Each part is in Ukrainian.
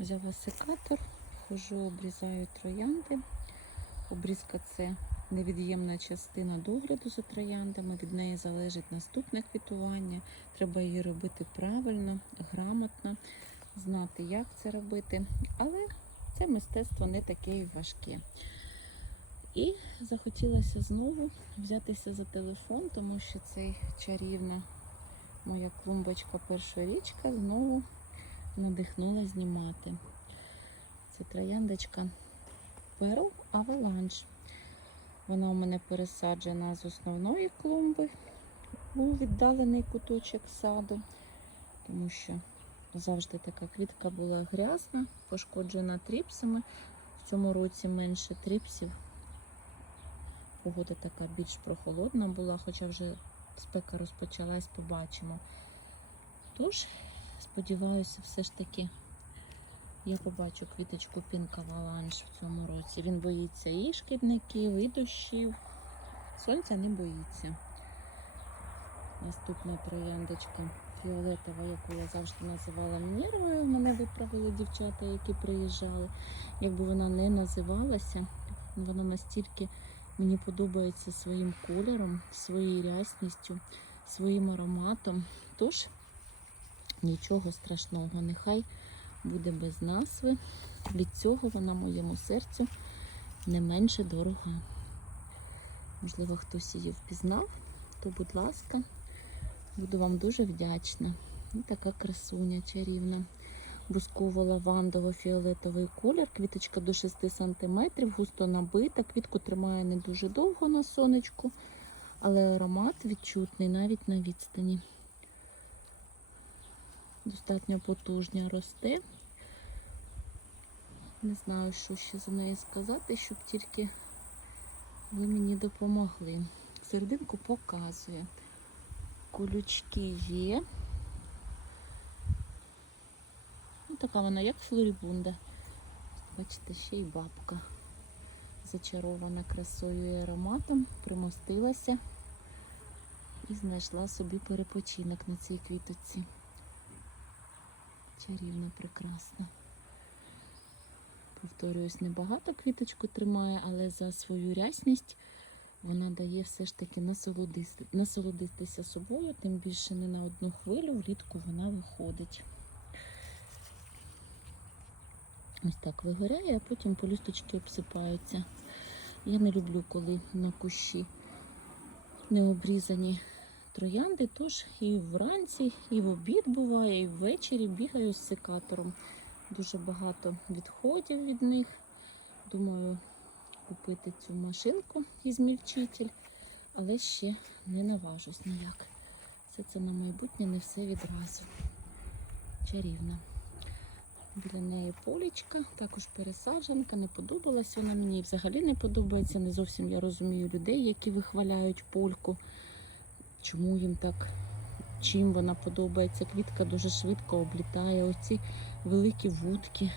Взяла секатор, хожу, обрізаю троянди. Обрізка це невід'ємна частина догляду за трояндами. Від неї залежить наступне квітування. Треба її робити правильно, грамотно, знати, як це робити. Але це мистецтво не таке і важке. І захотілося знову взятися за телефон, тому що цей чарівна моя клумбочка першорічка знову надихнула знімати. Це трояндочка Pearl Avalanche. Вона у мене пересаджена з основної клумби у віддалений куточок саду, тому що завжди така квітка була грязна, пошкоджена тріпсами. В цьому році менше тріпсів. Погода така більш прохолодна була, хоча вже спека розпочалась, побачимо. Тож, сподіваюся, все ж таки я побачу квіточку Пінка Валанж в цьому році. Він боїться і шкідників, і дощів. Сонця не боїться. Наступна трояндочка фіолетова, яку я завжди називала Мінервою. Мене виправили дівчата, які приїжджали. Якби вона не називалася, вона настільки мені подобається своїм кольором, своєю рясністю, своїм ароматом. Тож нічого страшного, нехай буде без назви. Від цього вона моєму серцю не менше дорога. Можливо, хтось її впізнав, то, будь ласка, буду вам дуже вдячна. І така красуня чарівна. Бусково лавандово-фіолетовий колір, квіточка до 6 см, густо набита, квітку тримає не дуже довго на сонечку, але аромат відчутний навіть на відстані. Достатньо потужня росте. Не знаю, що ще за неї сказати, щоб тільки ви мені допомогли. Серединку показує. Колючки є. Ну, така вона, як флорібунда. Бачите, ще й бабка. Зачарована красою і ароматом, примостилася і знайшла собі перепочинок на цій квіточці. Чарівна, прекрасна. Повторююсь, небагато квіточку тримає, але за свою рясність вона дає все ж таки насолодити, насолодитися собою, тим більше не на одну хвилю, влітку вона виходить. Ось так вигоряє, а потім полюсточки обсипаються. Я не люблю, коли на кущі не обрізані троянди, тож і вранці, і в обід буває, і ввечері бігаю з секатором. Дуже багато відходів від них. Думаю, купити цю машинку із мільчитель, але ще не наважусь ніяк. Все це на майбутнє не все відразу. Чарівна. Біля неї полічка, також пересадженка, не подобалась вона мені. Взагалі не подобається. Не зовсім я розумію людей, які вихваляють польку. Чому їм так, чим вона подобається. Квітка дуже швидко облітає. Оці великі вудки.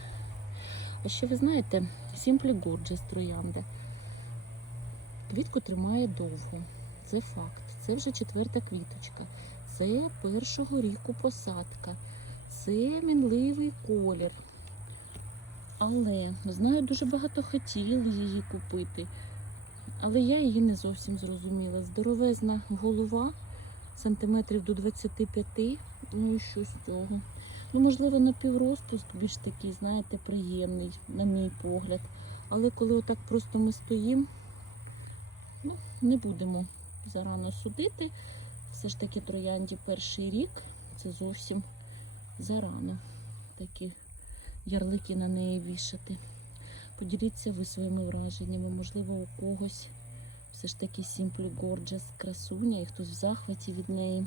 А ще ви знаєте, Simply Gorgeous троянда. Квітку тримає довго. Це факт. Це вже четверта квіточка. Це першого ріку посадка. Це мінливий колір. Але знаю, дуже багато хотіли її купити. Але я її не зовсім зрозуміла. Здоровезна голова, сантиметрів до 25, ну і що з цього. Ну, можливо, на піврозпуск більш такий, знаєте, приємний, на мій погляд. Але коли отак просто ми стоїмо, ну, не будемо зарано судити. Все ж таки троянді перший рік це зовсім зарано такі ярлики на неї вішати. Поділіться ви своїми враженнями. Можливо, у когось все ж таки Simply Gorgeous красуня і хтось в захваті від неї.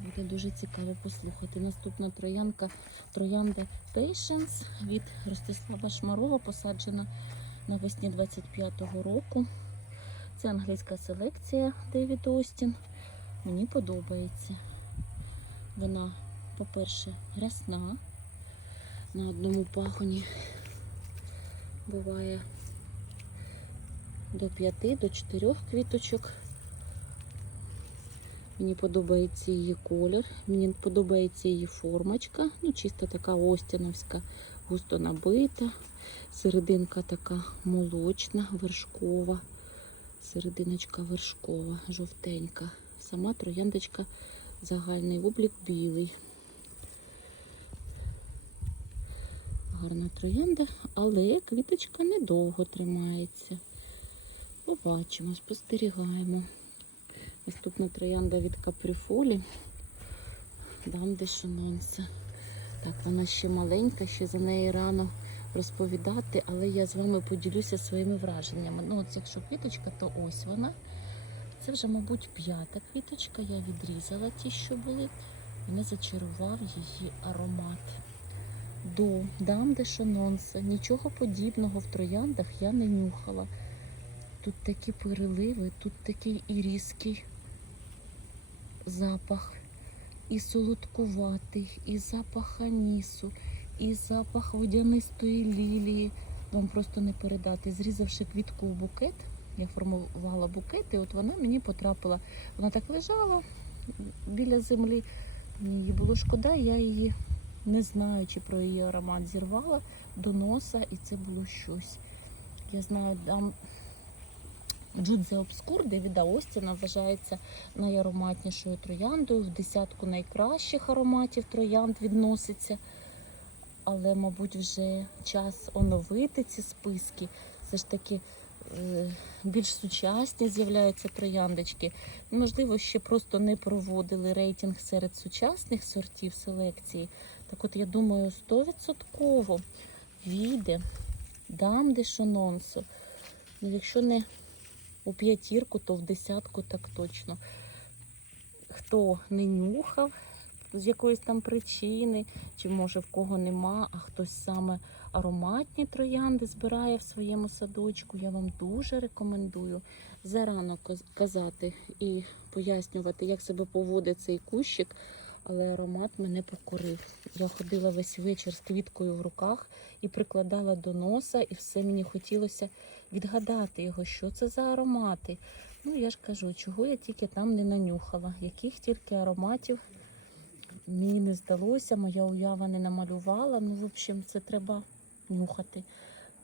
Буде дуже цікаво послухати. Наступна троянка троянда Patience від Ростислава Шмарова, посаджена навесні 25-го року. Це англійська селекція Девід Остін. Мені подобається. Вона, по-перше, рясна. На одному пагоні буває до 5 до 4 квіточок. Мені подобається її колір, мені подобається її формочка. Ну, чисто така остіновська, густо набита. Серединка така молочна, вершкова. Серединочка вершкова, жовтенька. Сама трояндочка загальний облік білий. Гарна троянда, але квіточка недовго тримається. Побачимо, спостерігаємо. Наступна троянда від каприфолі. Дам де шанонце. Так, вона ще маленька, ще за неї рано розповідати, але я з вами поділюся своїми враженнями. Ну, от якщо квіточка, то ось вона. Це вже, мабуть, п'ята квіточка. Я відрізала ті, що були. Мене зачарував її аромат. До дам де шанонса. Нічого подібного в трояндах я не нюхала. Тут такі переливи, тут такий і різкий запах, і солодкуватий, і запах анісу, і запах водянистої лілії. Вам просто не передати. Зрізавши квітку в букет, я формувала букет, і от вона мені потрапила. Вона так лежала біля землі. Мені її було шкода, я її, не знаючи про її аромат, зірвала до носа, і це було щось. Я знаю, там Джудзе Обскур Девіда Остіна вважається найароматнішою трояндою. В десятку найкращих ароматів троянд відноситься. Але, мабуть, вже час оновити ці списки. Все ж таки е, більш сучасні з'являються трояндочки. Можливо, ще просто не проводили рейтинг серед сучасних сортів селекції. Так от я думаю, 100% війде дам де шанонсу. Ну, якщо не у п'ятірку, то в десятку так точно. Хто не нюхав з якоїсь там причини, чи може в кого нема, а хтось саме ароматні троянди збирає в своєму садочку, я вам дуже рекомендую зарано казати і пояснювати, як себе поводить цей кущик. Але аромат мене покорив. Я ходила весь вечір з квіткою в руках і прикладала до носа, і все мені хотілося відгадати його, що це за аромати. Ну, я ж кажу, чого я тільки там не нанюхала, яких тільки ароматів мені не здалося, моя уява не намалювала. Ну, в общем, це треба нюхати.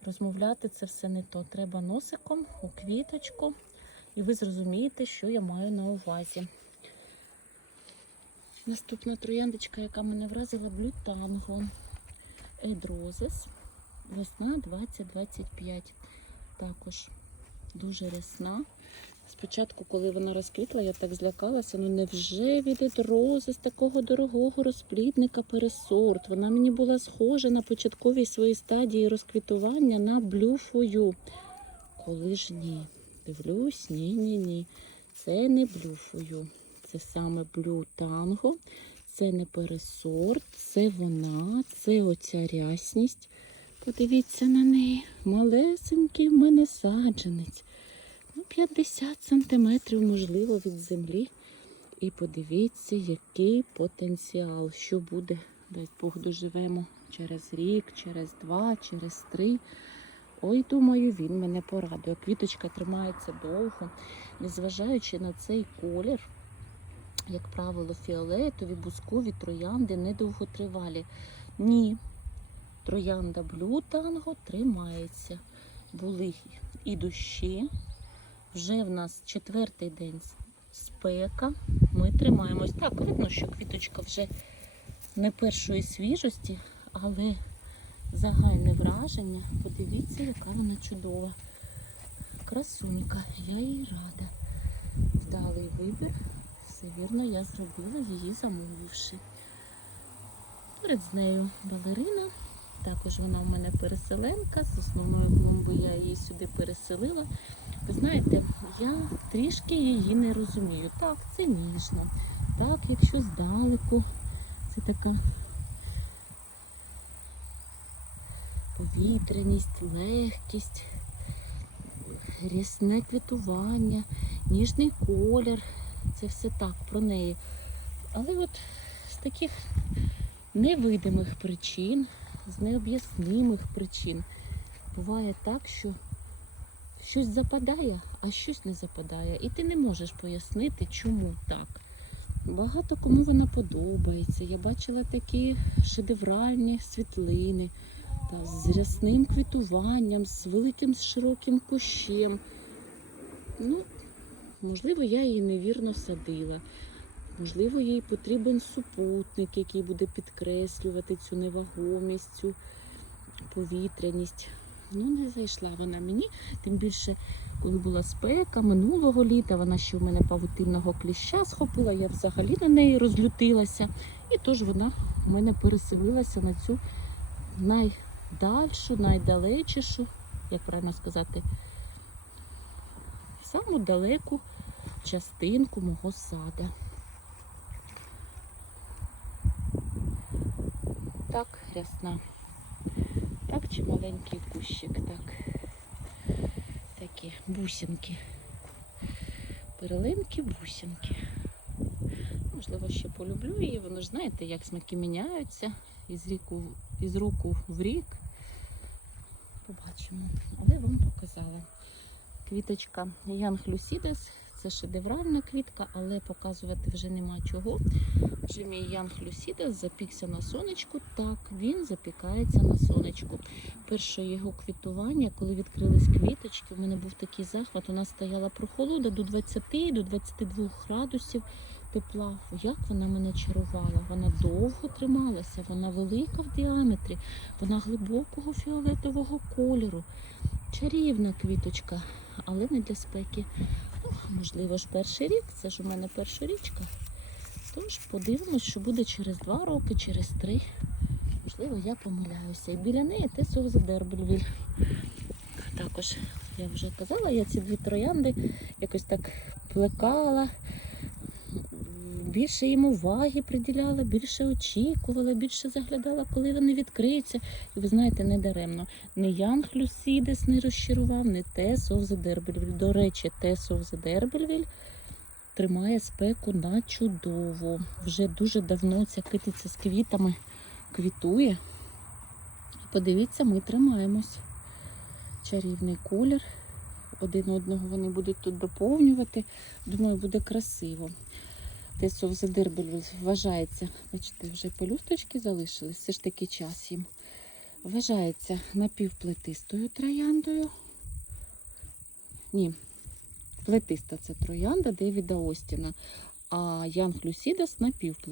Розмовляти це все не то. Треба носиком у квіточку, і ви зрозумієте, що я маю на увазі. Наступна трояндочка, яка мене вразила, блютанго. Едрозис. Весна 2025. Також дуже рясна. Спочатку, коли вона розквітла, я так злякалася. Ну невже від едрози з такого дорогого розплідника пересорт? Вона мені була схожа на початковій своїй стадії розквітування на блюфою. Коли ж ні? Дивлюсь, ні, ні, ні. Це не блюфою. Це саме блю танго. Це не пересорт, це вона, це оця рясність. Подивіться на неї. Малесенький в мене саджанець. Ну, 50 сантиметрів, можливо, від землі. І подивіться, який потенціал, що буде, дай Бог доживемо через рік, через два, через три. Ой, думаю, він мене порадує. Квіточка тримається довго, незважаючи на цей колір, як правило, фіолетові, бускові троянди недовготривалі. Ні, троянда блю танго тримається. Були і дощі. Вже в нас четвертий день спека. Ми тримаємось. Так, видно, що квіточка вже не першої свіжості, але загальне враження. Подивіться, яка вона чудова. Красунька, я їй рада. Вдалий вибір. Все вірно, я зробила її замовивши. Поряд з нею балерина. Також вона в мене переселенка. З основної клумби я її сюди переселила. Ви знаєте, я трішки її не розумію. Так, це ніжно. Так, якщо здалеку, це така повітряність, легкість, рясне квітування, ніжний колір. Це все так про неї. Але от з таких невидимих причин, з необ'яснимих причин буває так, що щось западає, а щось не западає. І ти не можеш пояснити, чому так. Багато кому вона подобається. Я бачила такі шедевральні світлини та з рясним квітуванням, з великим широким кущем. Ну, можливо, я її невірно садила. Можливо, їй потрібен супутник, який буде підкреслювати цю невагомість, цю повітряність. Ну, не зайшла вона мені, тим більше, коли була спека минулого літа, вона ще в мене павутинного кліща схопила, я взагалі на неї розлютилася. І тож вона в мене переселилася на цю найдальшу, найдалечішу, як правильно сказати, саму далеку частинку мого сада. Так, рясна. Так, чи маленький кущик, так. Такі бусинки. Перлинки, бусинки. Можливо, ще полюблю її. Воно ж знаєте, як смаки міняються із, ріку, із року в рік. Побачимо. Але вам показала. Квіточка Янг Люсідес. Це шедевральна квітка, але показувати вже нема чого. Вже мій Янг Люсідес запікся на сонечку. Так, він запікається на сонечку. Перше його квітування, коли відкрились квіточки, у мене був такий захват. У нас стояла прохолода до 20 до 22 градусів тепла. Як вона мене чарувала? Вона довго трималася, вона велика в діаметрі, вона глибокого фіолетового кольору. Чарівна квіточка, але не для спеки. Ну, можливо ж перший рік, це ж у мене перша річка. Тож подивимось, що буде через два роки, через три. Можливо, я помиляюся. І біля неї те Дербельвіль. Також я вже казала, я ці дві троянди якось так плекала, більше їм уваги приділяла, більше очікувала, більше заглядала, коли вони відкриються. І ви знаєте, не даремно. Не Янг Люсідес не розчарував, не Тес Дербельвіль. До речі, Тес Дербельвіль тримає спеку на чудово. Вже дуже давно ця китиця з квітами квітує. Подивіться, ми тримаємось. Чарівний колір. Один одного вони будуть тут доповнювати. Думаю, буде красиво. Тесов задербель вважається, бачите, вже полюсточки залишились, все ж таки час їм. Вважається напівплетистою трояндою. Ні, плетиста це троянда Девіда Остіна, а Янг Люсідас напівплетиста.